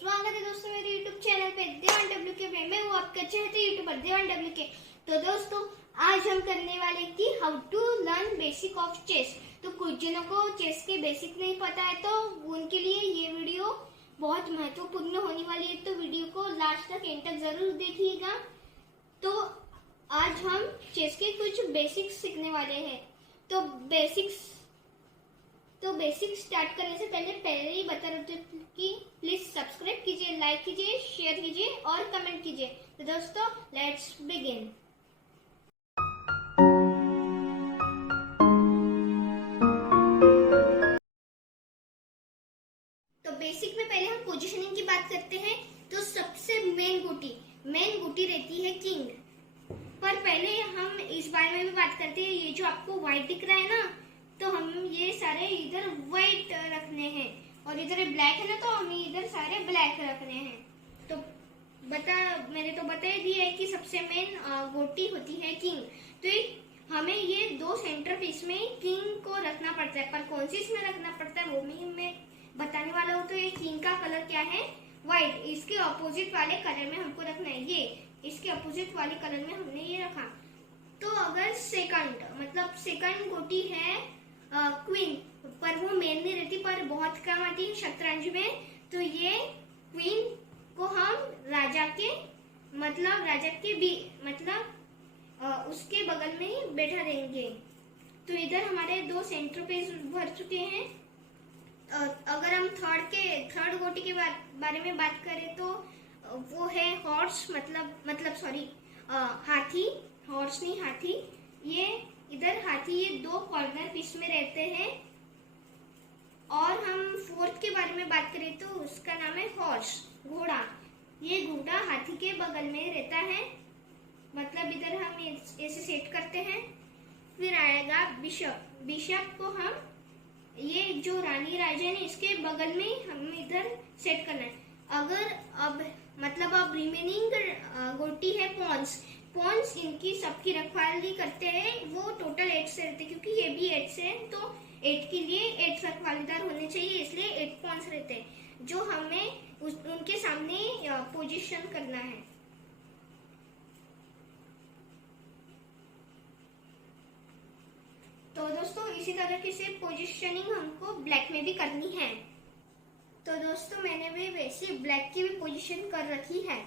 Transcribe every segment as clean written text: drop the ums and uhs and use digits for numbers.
स्वागत है दोस्तों मेरे YouTube चैनल पे देवान डब्ल्यू के पे। मैं हूँ आपका चहेते यूट्यूबर देवान डब्ल्यू के। तो दोस्तों आज हम करने वाले कि how to learn basic of chess. तो कुछ जनों को चेस के बेसिक नहीं पता है तो उनके लिए ये वीडियो बहुत महत्वपूर्ण होने वाली है। तो वीडियो को लास्ट तक एंड तक जरूर देखिएगा। तो आज हम चेस के कुछ बेसिक्स सीखने वाले हैं। तो बेसिक स्टार्ट करने से पहले ही बता रहे थे कि प्लीज सब्सक्राइब कीजिए, लाइक कीजिए, शेयर कीजिए और कमेंट कीजिए। तो दोस्तों लेट्स बिगिन। तो बेसिक में पहले हम पोजीशनिंग की बात करते हैं। तो सबसे मेन गुटी रहती है किंग। पर पहले हम इस बारे में भी बात करते हैं। ये जो आपको व्हाइट दिख रहा है ना, तो हम ये सारे इधर व्हाइट रखने हैं और इधर ब्लैक है ना, तो हमें इधर सारे ब्लैक रखने हैं। तो मैंने तो बता ही दिया है कि सबसे मेन गोटी होती है किंग। तो हमें ये दो सेंटर पीस में किंग को रखना पड़ता है, पर कौन सी इसमें रखना पड़ता है वो भी मैं बताने वाला हूँ। तो ये किंग का कलर क्या है? व्हाइट। इसके ऑपोजिट वाले कलर में हमको रखना है, ये इसके ऑपोजिट वाले कलर में हमने ये रखा। तो अगर सेकंड गोटी है क्वीन, पर वो मेन नहीं रहती, पर बहुत कम आती है शतरंज में। तो ये क्वीन को हम राजा के उसके बगल में ही बैठा देंगे। तो इधर हमारे दो सेंटर पेज भर चुके हैं। अगर हम थर्ड गोटी के बारे में बात करें तो वो है हॉर्स, हाथी। हॉर्स नहीं, हाथी। ये इधर हाथी ये दो कॉर्नर पीस में रहते हैं। और हम फोर्थ के बारे में बात करें तो उसका नाम है हॉर्स, घोड़ा। ये घोड़ा हाथी के बगल में रहता है, मतलब इधर हम ऐसे सेट करते हैं। फिर आएगा बिशप को हम ये जो रानी राजा है इसके बगल में हमें इधर सेट करना है। अगर अब रिमेनिंग गोटी है पॉन्स इनकी सबकी रखवाली करते हैं। वो टोटल 8 से रहते हैं, क्योंकि ये भी 8 से है, तो 8 के लिए 8 रखवालीदार होने चाहिए, इसलिए 8 पॉन्स रहते हैं जो हमें उनके सामने पोजीशन करना है। तो दोस्तों इसी तरीके से पोजीशनिंग हमको ब्लैक में भी करनी है। तो दोस्तों मैंने भी वैसे ब्लैक की भी पोजीशन कर रखी है।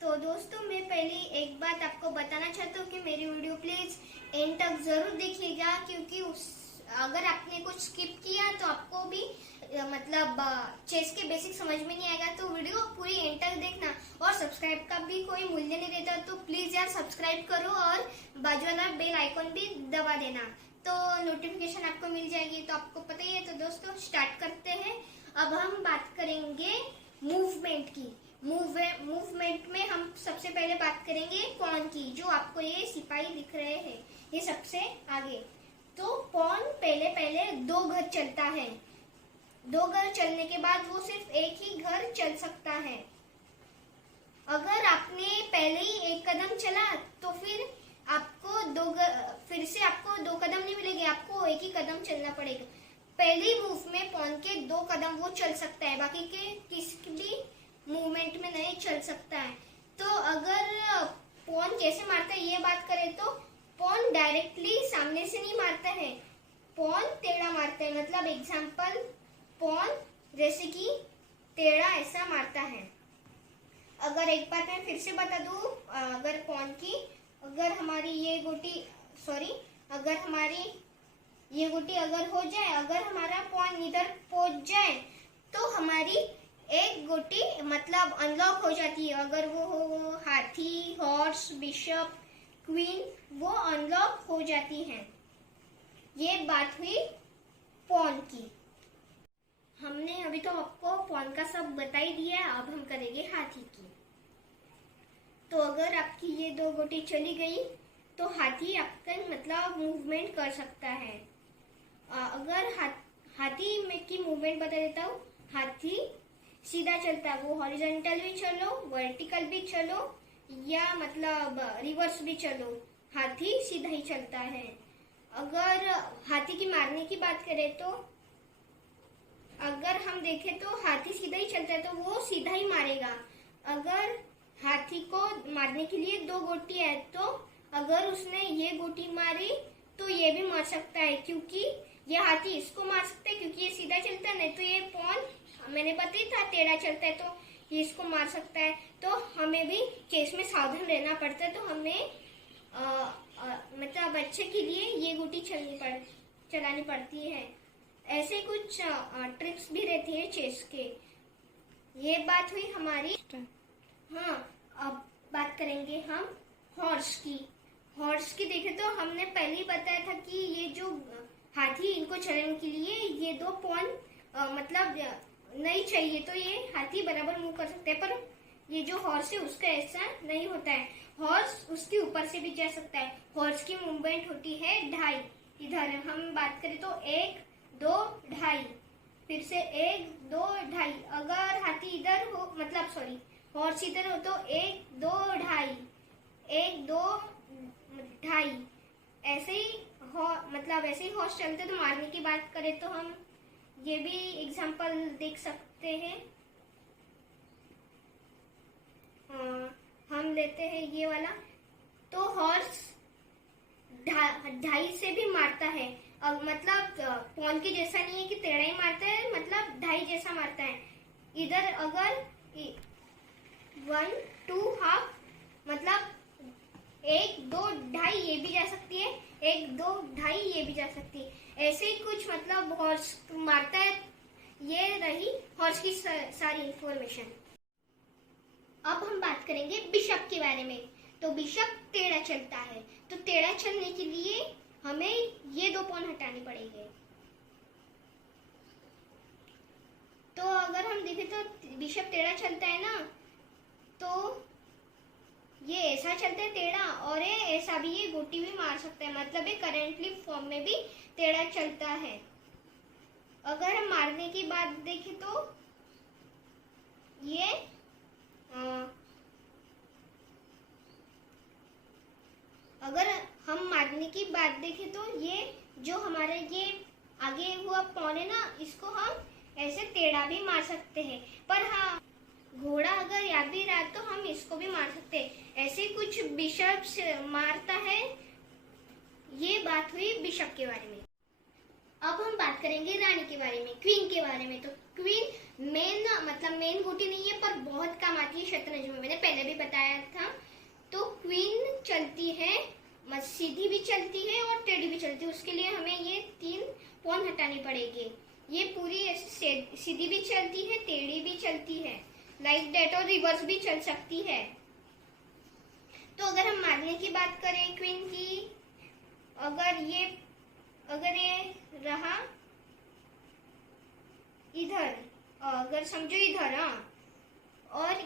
तो दोस्तों मैं पहले एक बात आपको बताना चाहता हूँ कि मेरी वीडियो प्लीज एंड तक जरूर देखिएगा, क्योंकि अगर आपने कुछ स्किप किया तो आपको भी चेस के बेसिक समझ में नहीं आएगा। तो वीडियो पूरी एंड तक देखना। और सब्सक्राइब का भी कोई मूल्य नहीं रहता, तो प्लीज यार सब्सक्राइब करो और बाजू वाला बेल आइकॉन भी दबा देना, तो नोटिफिकेशन आपको मिल जाएगी। तो आपको पता ही है। तो दोस्तों स्टार्ट करते हैं। अब हम बात करेंगे मूवमेंट की। मूवमेंट में हम सबसे पहले बात करेंगे पॉन की। जो आपको ये सिपाही दिख रहे हैं, ये सबसे आगे। तो पॉन पहले 2 घर चलता है। 2 घर चलने के बाद वो सिर्फ एक ही घर चल सकता है। अगर आपने पहले ही 1 कदम चला तो फिर फिर से आपको 2 कदम नहीं मिलेंगे, आपको एक ही कदम चलना पड़ेगा। पहले मूव में पॉन के 2 कदम वो चल सकता है, बाकी के किसी भी मूवमेंट में नहीं चल सकता है। तो अगर पॉन कैसे मारता है ये बात करें तो पॉन डायरेक्टली सामने से नहीं मारता है, पॉन टेढ़ा मारता है। मतलब एग्जांपल पॉन जैसे कि टेढ़ा ऐसा मारता है। अगर एक बात मैं फिर से बता दूं, अगर पॉन की अगर हमारी ये गोटी अगर हो जाए, अगर हमारा पॉन इधर पहुंच जाए तो हमारी एक गोटी अनलॉक हो जाती है। अगर वो हो हाथी, हॉर्स, बिशप, क्वीन, वो अनलॉक हो जाती हैं। ये बात हुई पॉन की। हमने अभी तो आपको पॉन का सब बता ही दिया है। अब हम करेंगे हाथी की। तो अगर आपकी ये 2 गोटी चली गई तो हाथी आपका मूवमेंट कर सकता है। अगर हाथी में की मूवमेंट बता देता हूँ। हाथी सीधा चलता है, वो हॉरिजॉन्टल भी चलो, वर्टिकल भी चलो, या रिवर्स भी चलो, हाथी सीधा ही चलता है। अगर हाथी की मारने की बात करें तो देखे तो हाथी सीधा ही चलता है तो वो सीधा ही मारेगा। अगर हाथी को मारने के लिए 2 गोटी है तो अगर उसने ये गोटी मारी तो ये भी मार सकता है, क्योंकि ये हाथी इसको मार सकता है क्योंकि ये सीधा चलता है, नहीं तो ये पॉन मैंने पता ही था टेढ़ा चलता है तो ये इसको मार सकता है। तो हमें भी चेस में सावधान रहना पड़ता है। तो हमें मतलब अच्छे के लिए ये गोटी चलानी पड़ती है। ऐसे कुछ ट्रिक्स भी रहती है चेस के। ये बात हुई हमारी। हाँ, अब बात करेंगे हम हॉर्स की। हॉर्स की देखे तो हमने पहले ही बताया था कि ये जो हाथी इनको चलाने के लिए ये 2 पॉन मतलब नहीं चाहिए, तो ये हाथी बराबर मूव कर सकते हैं। पर ये जो हॉर्स है उसका ऐसा नहीं होता है। हॉर्स उसके ऊपर से भी जा सकता है। हॉर्स की मूवमेंट होती है 2.5। इधर हम बात करें तो 1 2 2.5, फिर से 1 2 2.5। अगर हाथी इधर हो मतलब सॉरी हॉर्स इधर हो तो 1 2 2.5 1 2 2.5। ऐसे ही मतलब ऐसे ही हॉर्स चलते। तो मारने की बात करें तो हम ये भी एग्जांपल देख सकते हैं। हम लेते हैं ये वाला। तो हॉर्स 2.5 से भी मारता है। अब मतलब पॉन के जैसा नहीं है कि टेढ़ा ही मारता है, मतलब 2.5 जैसा मारता है। इधर अगर 1 2 हाफ मतलब 1 2 2.5 ये भी जा सकती है, 1 2 2.5 ये भी जा सकती है। ऐसे ही कुछ मतलब हॉर्स मारता है। ये रही हॉर्स की सारी इंफॉर्मेशन। अब हम बात करेंगे बिशप के बारे में। तो बिशप टेढ़ा चलता है, तो टेढ़ा चलने के लिए हमें ये 2 पॉन हटाने पड़ेंगे। तो अगर हम देखें तो बिशप टेढ़ा चलता है ना, तो ये ऐसा चलता है टेढ़ा, और ये ऐसा भी ये गोटी भी मार सकता है, मतलब ये करेंटली फॉर्म में भी टेढ़ा चलता है। अगर हम मारने की बात देखें तो ये अगर हम मारने की बात देखें तो ये जो हमारा ये आगे हुआ पॉन है ना, इसको हम ऐसे टेढ़ा भी मार सकते हैं। पर हाँ, घोड़ा अगर याद भी रहा तो हम इसको भी मार सकते हैं। ऐसे कुछ बिशप मारता है। ये बात हुई बिशप के बारे में। अब हम बात करेंगे रानी के बारे में, क्वीन के बारे में। तो क्वीन मेन गोटी नहीं है, पर बहुत काम आती है शतरंज में, मैंने पहले भी बताया था। तो क्वीन चलती है, सीधी भी चलती है और टेढ़ी भी चलती है। उसके लिए हमें ये 3 पॉन हटाने पड़ेंगे। ये पूरी ऐसे सीधी भी चलती है, टेढ़ी भी चलती है, लाइक दैट, और रिवर्स भी चल सकती है। तो अगर हम मारने की बात करें क्वीन की, अगर ये रहा इधर, अगर समझो इधर, और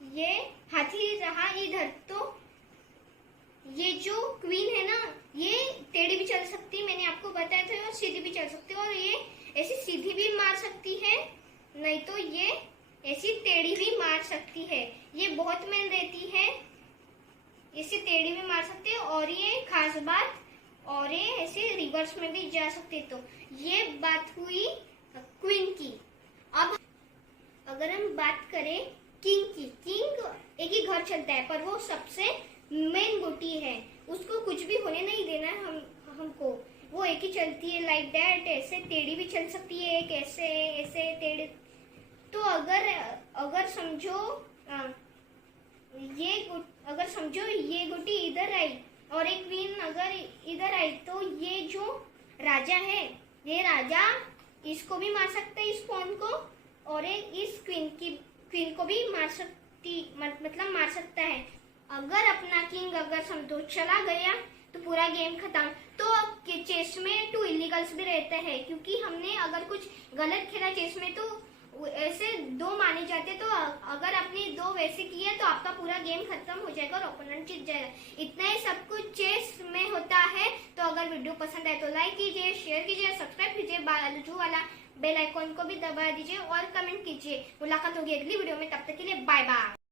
ये हाथी रहा इधर, तो ये जो क्वीन है ना, ये टेढ़ी भी चल सकती है, मैंने आपको बताया था, और सीधी भी चल सकती है। और ये ऐसी सीधी भी मार सकती है, नहीं तो ये ऐसी टेढ़ी भी मार सकती है। ये बहुत मेन रहती है, ऐसी टेढ़ी भी मार सकती है। और ये खास बात, और ये ऐसे रिवर्स में भी जा सकते। तो ये बात हुई क्वीन की। अब अगर हम बात करें किंग की, किंग एक ही घर चलता है, पर वो सबसे मेन गोटी है, उसको कुछ भी होने नहीं देना है हमको। वो एक ही चलती है, लाइक दैट, ऐसे टेढ़ी भी चल सकती है, एक ऐसे टेढ़ी। तो अगर समझो ये गोटी इधर आई और एक क्वीन अगर इधर आई, तो ये जो राजा है, ये राजा इसको भी मार सकता है, इस पॉन को, और एक इस क्वीन को भी मार सकता है। अगर अपना किंग अगर समझो चला गया तो पूरा गेम खत्म। तो चेस में 2 इलीगल्स भी रहते हैं, क्योंकि हमने अगर कुछ गलत खेला चेस में तो ऐसे 2 माने जाते। तो अगर आपने 2 वैसे किए तो आपका पूरा गेम खत्म हो जाएगा और ओपोनेंट जीत जाएगा। इतना ही सब कुछ चेस में होता है। तो अगर वीडियो पसंद आए तो लाइक कीजिए, शेयर कीजिए, सब्सक्राइब कीजिए, बाजू वाला बेल आइकॉन को भी दबा दीजिए और कमेंट कीजिए। मुलाकात होगी अगली वीडियो में, तब तक के लिए बाय बाय।